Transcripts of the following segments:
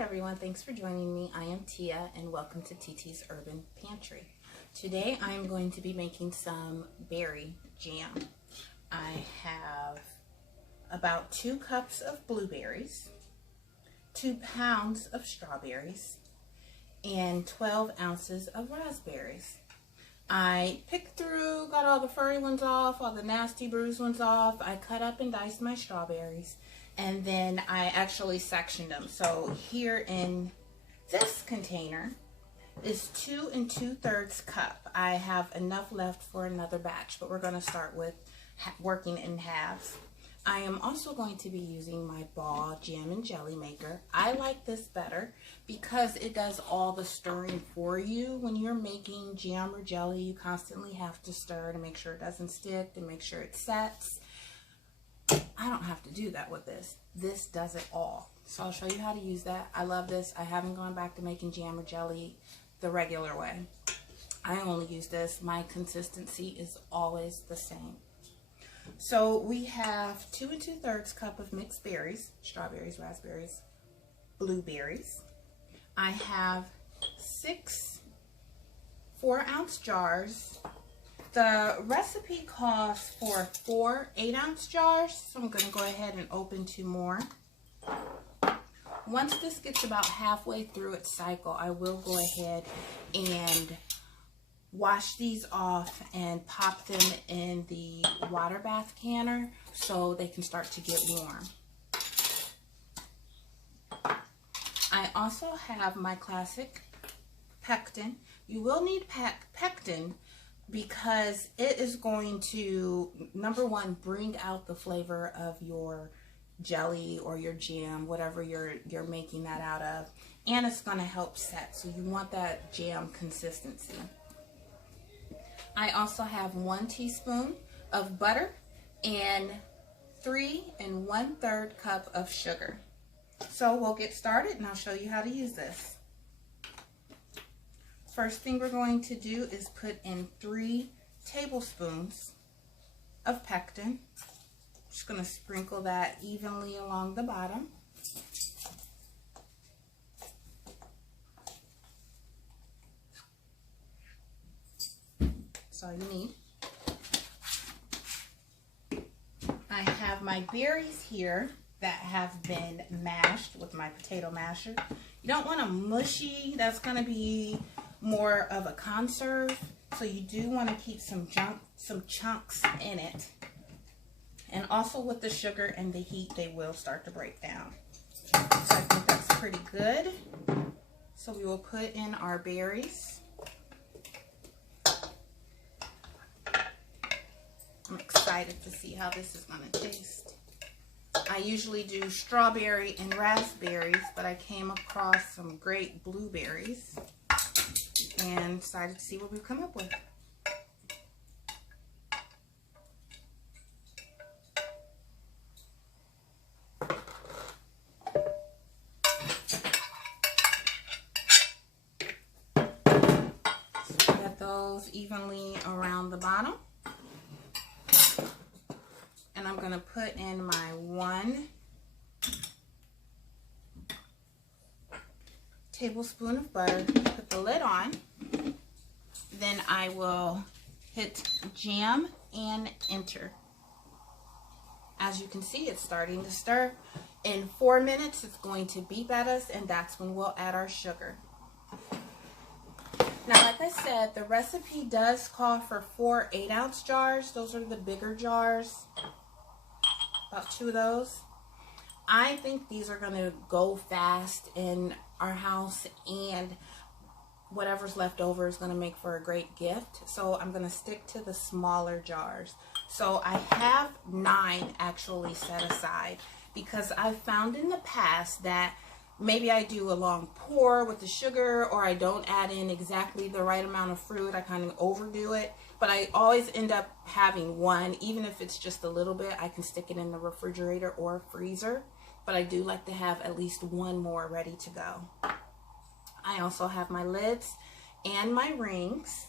everyone, thanks for joining me. I am Tia and welcome to TT's Urban Pantry. Today I am going to be making some berry jam. I have about 2 cups of blueberries, 2 pounds of strawberries, and 12 ounces of raspberries. I picked through, got all the furry ones off, all the nasty bruised ones off. I cut up and diced my strawberries, and then I actually sectioned them. So here in this container is 2 2/3 cup. I have enough left for another batch, but we're going to start with working in halves. I am also going to be using my ball jam and jelly maker. I like this better because it does all the stirring for you. When you're making jam or jelly, you constantly have to stir to make sure it doesn't stick, to make sure it sets. I don't have to do that with this. This does it all. So I'll show you how to use that. I love this. I haven't gone back to making jam or jelly the regular way. I only use this. My consistency is always the same. So we have 2 2/3 cup of mixed berries, strawberries, raspberries, blueberries. I have 6 4-ounce jars. The recipe calls for 4 8-ounce jars, so I'm going to go ahead and open 2 more. Once this gets about halfway through its cycle, I will go ahead and wash these off and pop them in the water bath canner so they can start to get warm. I also have my classic pectin. You will need pectin because it is going to, number one, bring out the flavor of your jelly or your jam, whatever you're making that out of, and it's going to help set. So you want that jam consistency. I also have 1 teaspoon of butter and 3 1/3 cup of sugar. So we'll get started and I'll show you how to use this. First thing we're going to do is put in 3 tablespoons of pectin. Just going to sprinkle that evenly along the bottom. That's all you need. I have my berries here that have been mashed with my potato masher. You don't want them mushy. That's going to be more of a conserve. So you do want to keep some chunks in it. And also with the sugar and the heat, they will start to break down. So I think that's pretty good. So we will put in our berries. I'm excited to see how this is going to taste. I usually do strawberry and raspberries, but I came across some great blueberries and decided to see what we've come up with. So get those evenly around the bottom. And I'm going to put in my 1 tablespoon of butter, put the lid on, then I will hit jam and enter. As you can see, it's starting to stir. In 4 minutes, it's going to beep at us, and that's when we'll add our sugar. Now, like I said, the recipe does call for 4 8-ounce jars. Those are the bigger jars. About 2 of those. I think these are going to go fast in our house, and whatever's left over is going to make for a great gift. So I'm going to stick to the smaller jars. So I have 9 actually set aside because I've found in the past that maybe I do a long pour with the sugar, or I don't add in exactly the right amount of fruit. I kind of overdo it. But I always end up having 1, even if it's just a little bit. I can stick it in the refrigerator or freezer. But I do like to have at least 1 more ready to go. I also have my lids and my rings.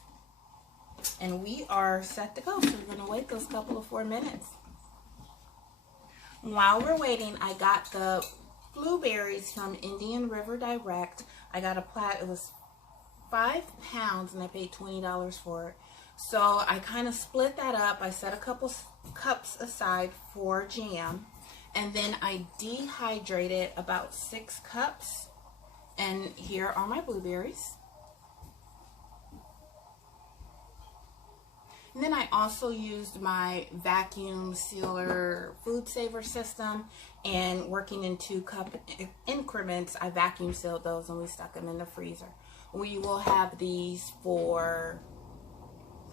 And we are set to go. So we're going to wait those couple of 4 minutes. While we're waiting, I got the blueberries from Indian River Direct. I got a it was 5 pounds and I paid $20 for it. So I kind of split that up. I set a couple cups aside for jam, and then I dehydrated about 6 cups. And here are my blueberries. And then I also used my vacuum sealer food saver system, and working in 2-cup increments, I vacuum sealed those and we stuck them in the freezer. We will have these for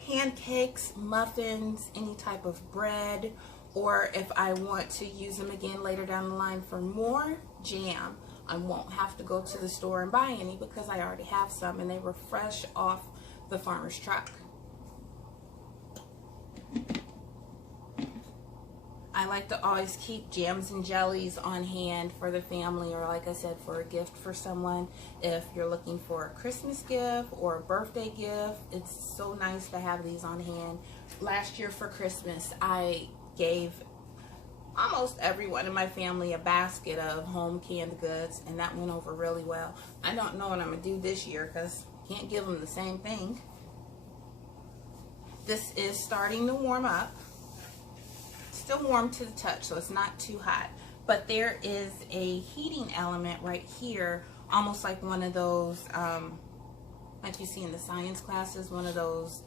pancakes, muffins, any type of bread, or if I want to use them again later down the line for more jam, I won't have to go to the store and buy any because I already have some and they were fresh off the farmer's truck. I like to always keep jams and jellies on hand for the family, or like I said, for a gift for someone. If you're looking for a Christmas gift or a birthday gift, it's so nice to have these on hand. Last year for Christmas, I gave almost everyone in my family a basket of home canned goods, and that went over really well. I don't know what I'm going to do this year because I can't give them the same thing. This is starting to warm up. Still warm to the touch, so it's not too hot, but there is a heating element right here, almost like one of those like you see in the science classes, one of those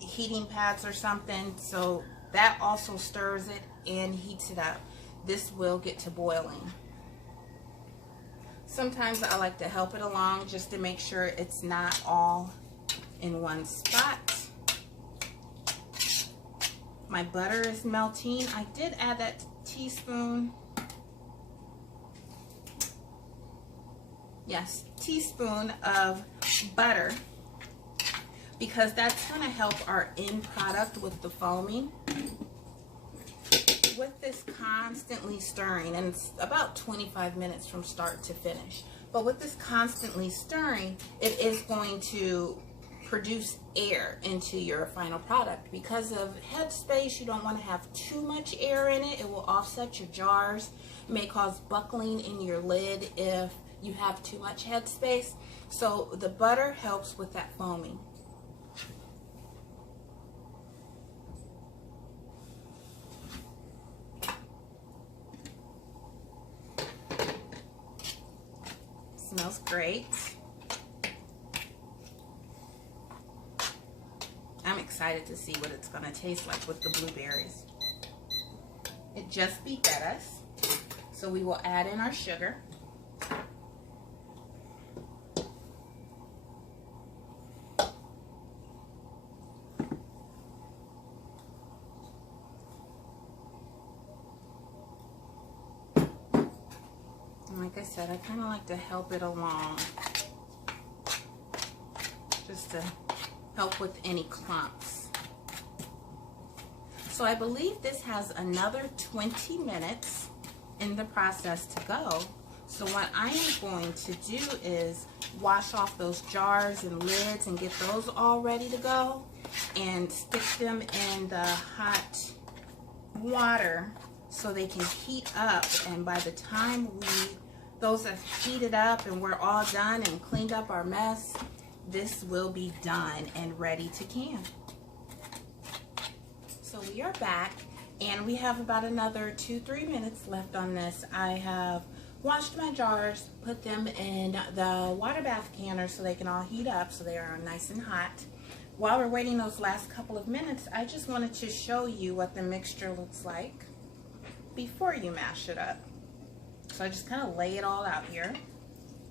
heating pads or something. So that also stirs it and heats it up. This will get to boiling. Sometimes I like to help it along just to make sure it's not all in one spot. My butter is melting. I did add that teaspoon. Yes, teaspoon of butter, because that's going to help our end product with the foaming. With this constantly stirring, and it's about 25 minutes from start to finish, but with this constantly stirring, it is going to produce air into your final product. Because of headspace, you don't want to have too much air in it. It will offset your jars. It may cause buckling in your lid if you have too much headspace. So the butter helps with that foaming. Smells great. I'm excited to see what it's going to taste like with the blueberries. It just beeped at us, so we will add in our sugar. And like I said, I kind of like to help it along, just to help with any clumps. So I believe this has another 20 minutes in the process to go. So what I am going to do is wash off those jars and lids and get those all ready to go, and stick them in the hot water so they can heat up. And by the time those have heated up and we're all done and cleaned up our mess, this will be done and ready to can. So we are back, and we have about another 2-3 minutes left on this. I have washed my jars, put them in the water bath canner so they can all heat up so they are nice and hot. While we're waiting those last couple of minutes, I just wanted to show you what the mixture looks like before you mash it up. So I just kind of lay it all out here,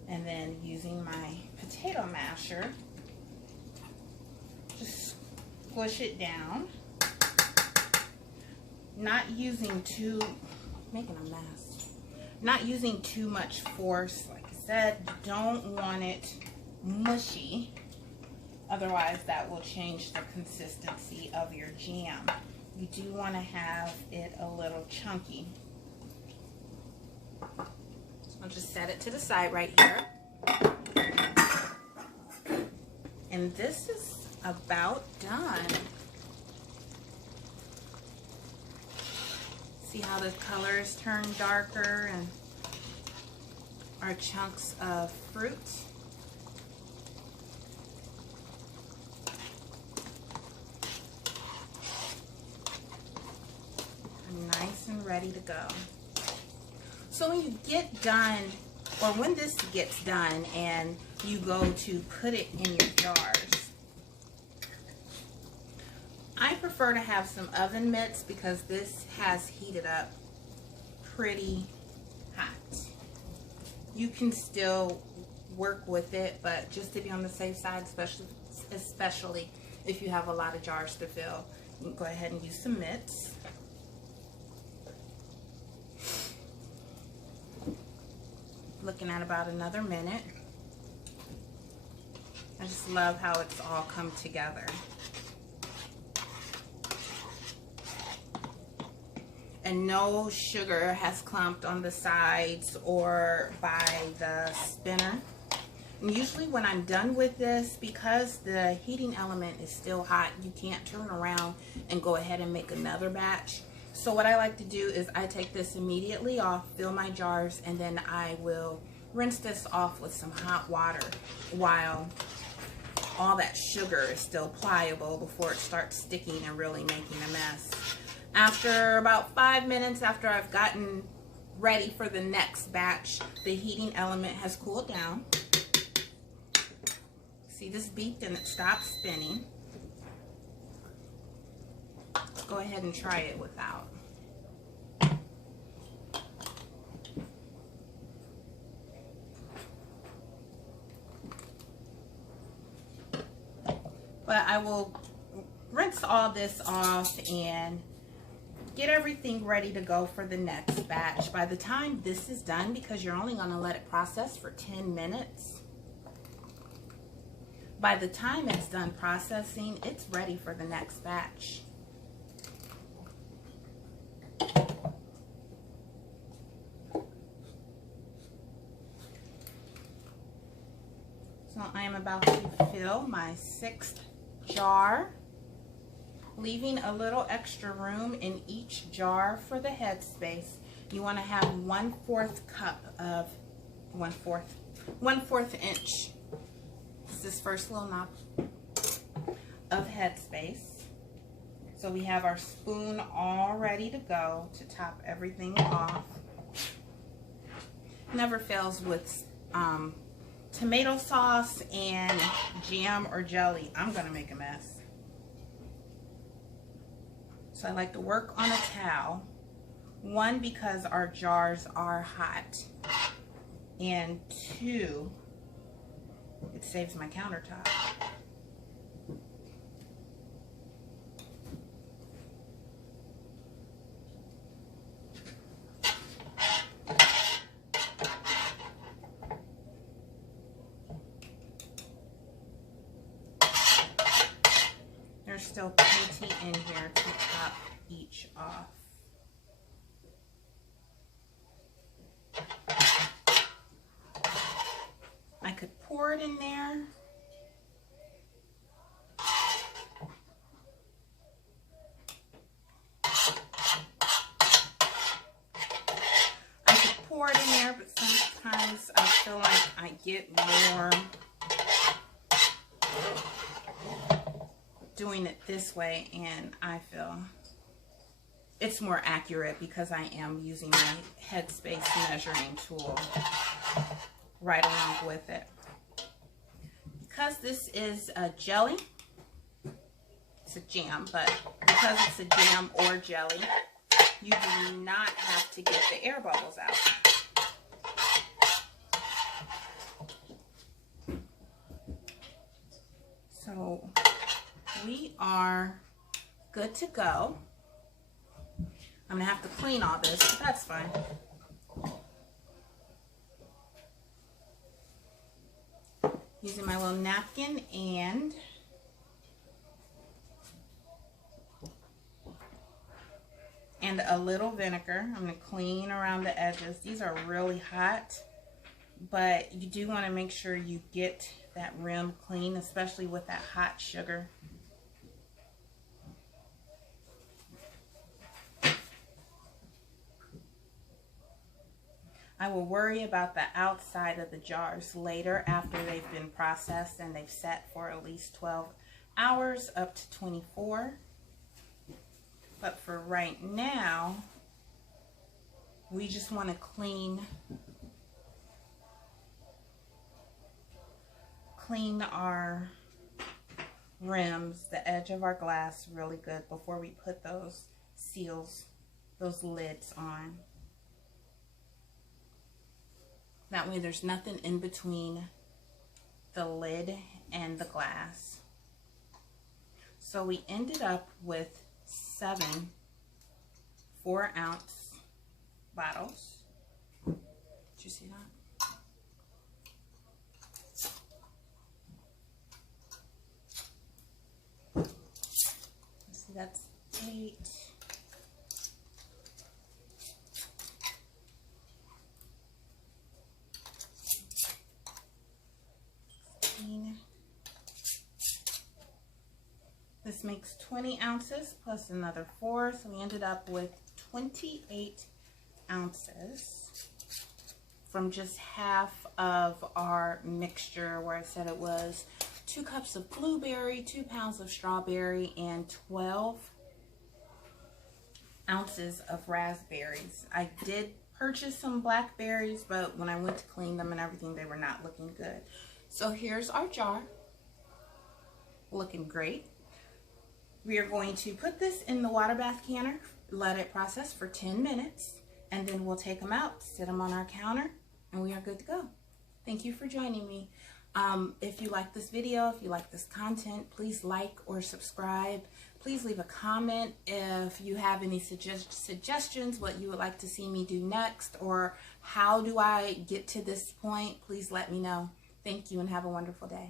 and then using my potato masher, just squish it down. Not using making a mess. Not using too much force. Like I said, don't want it mushy. Otherwise, that will change the consistency of your jam. You do want to have it a little chunky. So I'll just set it to the side right here. And this is about done. See how the colors turn darker and our chunks of fruit. Nice and ready to go. So when you get done, or when this gets done and you go to put it in your jars, I prefer to have some oven mitts because this has heated up pretty hot. You can still work with it, but just to be on the safe side, especially if you have a lot of jars to fill, you can go ahead and use some mitts. Looking at about another minute. I just love how it's all come together. And no sugar has clumped on the sides or by the spinner. And usually when I'm done with this, because the heating element is still hot, you can't turn around and go ahead and make another batch. So what I like to do is I take this immediately off, fill my jars, and then I will rinse this off with some hot water while all that sugar is still pliable before it starts sticking and really making a mess. After about 5 minutes after I've gotten ready for the next batch, the heating element has cooled down. See, this beeped and it stopped spinning. Go ahead and try it without. But I will rinse all this off and get everything ready to go for the next batch. By the time this is done, because you're only going to let it process for 10 minutes, by the time it's done processing, it's ready for the next batch. So I am about to fill my 6th jar, leaving a little extra room in each jar for the headspace. You want to have 1/4 cup of 1/4 inch. This is this first little knob of headspace. So we have our spoon all ready to go to top everything off. Never fails with tomato sauce and jam or jelly. I'm gonna make a mess. So I like to work on a towel. 1, because our jars are hot, and 2, it saves my countertop. There's still plenty in here to top each off. I could pour it in there. I could pour it in there, but sometimes I feel like I get more doing it this way, and I feel it's more accurate because I am using my headspace measuring tool right along with it. Because this is a jelly, it's a jam, but because it's a jam or jelly, you do not have to get the air bubbles out. So we are good to go. I'm gonna have to clean all this, but that's fine. Using my little napkin and a little vinegar. I'm gonna clean around the edges. These are really hot, but you do want to make sure you get that rim clean, especially with that hot sugar. I will worry about the outside of the jars later after they've been processed and they've sat for at least 12 hours up to 24. But for right now, we just want to clean our rims, the edge of our glass really good before we put those seals, those lids on. That way there's nothing in between the lid and the glass. So we ended up with 7 4-ounce bottles. Did you see that? That's 8. 16. This makes 20 ounces plus another 4, so we ended up with 28 ounces from just half of our mixture, where I said it was 2 cups of blueberry, 2 pounds of strawberry, and 12 ounces of raspberries. I did purchase some blackberries, but when I went to clean them and everything, they were not looking good. So here's our jar, looking great. We are going to put this in the water bath canner, let it process for 10 minutes, and then we'll take them out, sit them on our counter, and we are good to go. Thank you for joining me. If you like this video, if you like this content, please like or subscribe. Please leave a comment if you have any suggestions, what you would like to see me do next, or how do I get to this point. Please let me know. Thank you and have a wonderful day.